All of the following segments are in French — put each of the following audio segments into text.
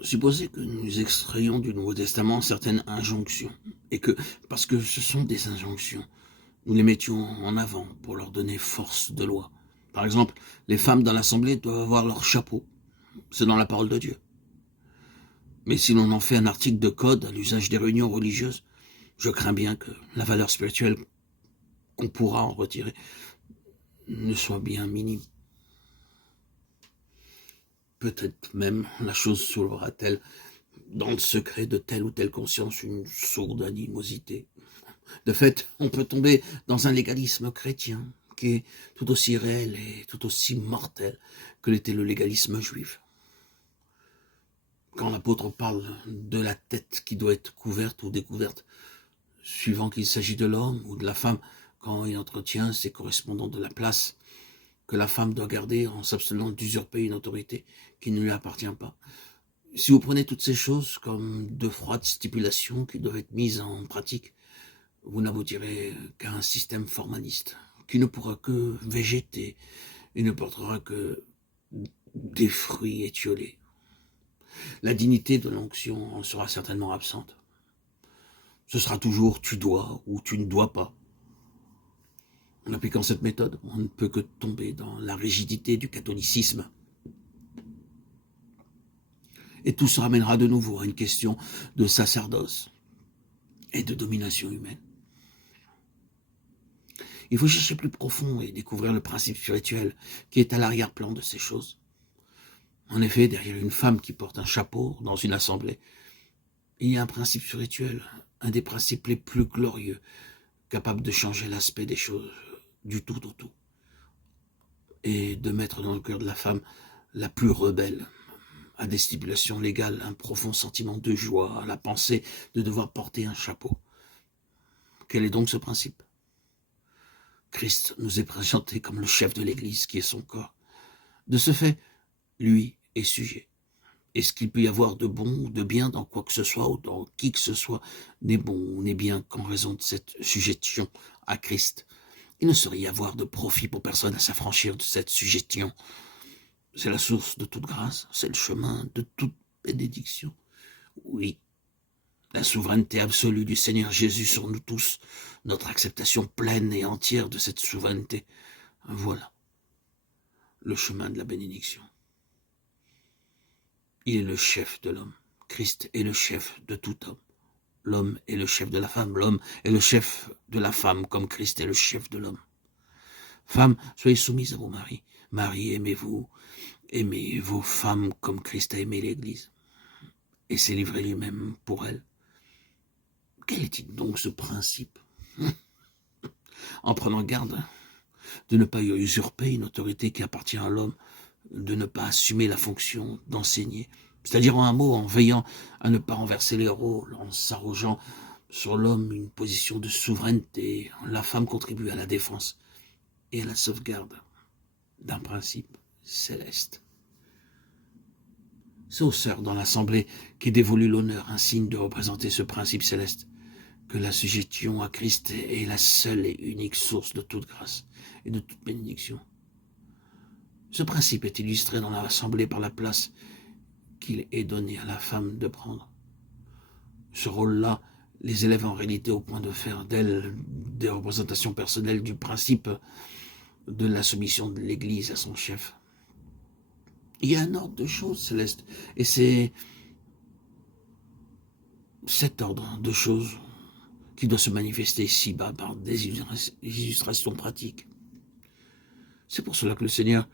Supposez que nous extrayons du Nouveau Testament certaines injonctions, et que, parce que ce sont des injonctions, nous les mettions en avant pour leur donner force de loi. Par exemple, les femmes dans l'Assemblée doivent avoir leur chapeau. C'est dans la parole de Dieu. Mais si l'on en fait un article de code à l'usage des réunions religieuses, je crains bien que la valeur spirituelle qu'on pourra en retirer ne soit bien minime. Peut-être même la chose soulèvera-t-elle dans le secret de telle ou telle conscience une sourde animosité. De fait, on peut tomber dans un légalisme chrétien qui est tout aussi réel et tout aussi mortel que l'était le légalisme juif. Quand l'apôtre parle de la tête qui doit être couverte ou découverte, suivant qu'il s'agit de l'homme ou de la femme, quand il entretient ses correspondants de la place que la femme doit garder en s'abstenant d'usurper une autorité qui ne lui appartient pas. Si vous prenez toutes ces choses comme de froides stipulations qui doivent être mises en pratique, vous n'aboutirez qu'à un système formaliste qui ne pourra que végéter et ne portera que des fruits étiolés. La dignité de l'onction en sera certainement absente. Ce sera toujours tu dois ou tu ne dois pas. En appliquant cette méthode, on ne peut que tomber dans la rigidité du catholicisme. Et tout se ramènera de nouveau à une question de sacerdoce et de domination humaine. Il faut chercher plus profond et découvrir le principe spirituel qui est à l'arrière-plan de ces choses. En effet, derrière une femme qui porte un chapeau dans une assemblée, il y a un principe spirituel, un des principes les plus glorieux, capable de changer l'aspect des choses du tout au tout, et de mettre dans le cœur de la femme la plus rebelle, à des stipulations légales, un profond sentiment de joie, à la pensée de devoir porter un chapeau. Quel est donc ce principe ? Christ nous est présenté comme le chef de l'Église qui est son corps. De ce fait, lui est sujet. Et ce qu'il peut y avoir de bon ou de bien dans quoi que ce soit ou dans qui que ce soit n'est bon ou n'est bien qu'en raison de cette sujétion à Christ. Il ne saurait y avoir de profit pour personne à s'affranchir de cette sujétion. C'est la source de toute grâce, c'est le chemin de toute bénédiction. Oui, la souveraineté absolue du Seigneur Jésus sur nous tous, notre acceptation pleine et entière de cette souveraineté. Voilà le chemin de la bénédiction. Il est le chef de l'homme. Christ est le chef de tout homme. L'homme est le chef de la femme. L'homme est le chef de la femme, comme Christ est le chef de l'homme. Femmes, soyez soumises à vos maris. Maris, aimez-vous. Aimez vos femmes comme Christ a aimé l'Église. Et s'est livré lui-même pour elle. Quel est-il donc ce principe ? En prenant garde de ne pas usurper une autorité qui appartient à l'homme, de ne pas assumer la fonction d'enseigner, c'est-à-dire en un mot, en veillant à ne pas renverser les rôles, en s'arrogeant sur l'homme une position de souveraineté. La femme contribue à la défense et à la sauvegarde d'un principe céleste. C'est aux sœurs dans l'assemblée qui dévolue l'honneur, un signe de représenter ce principe céleste, que la sujétion à Christ est la seule et unique source de toute grâce et de toute bénédiction. Ce principe est illustré dans l'assemblée par la place qu'il est donné à la femme de prendre. Ce rôle-là les élève en réalité au point de faire d'elles des représentations personnelles du principe de la soumission de l'Église à son chef. Il y a un ordre de choses célestes, et c'est cet ordre de choses qui doit se manifester ici-bas par des illustrations pratiques. C'est pour cela que le Seigneur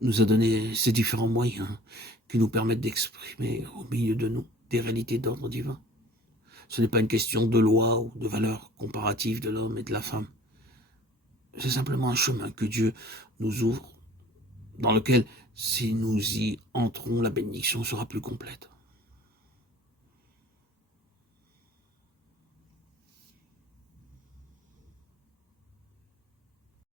nous a donné ces différents moyens qui nous permettent d'exprimer au milieu de nous des réalités d'ordre divin. Ce n'est pas une question de loi ou de valeur comparative de l'homme et de la femme. C'est simplement un chemin que Dieu nous ouvre, dans lequel, si nous y entrons, la bénédiction sera plus complète.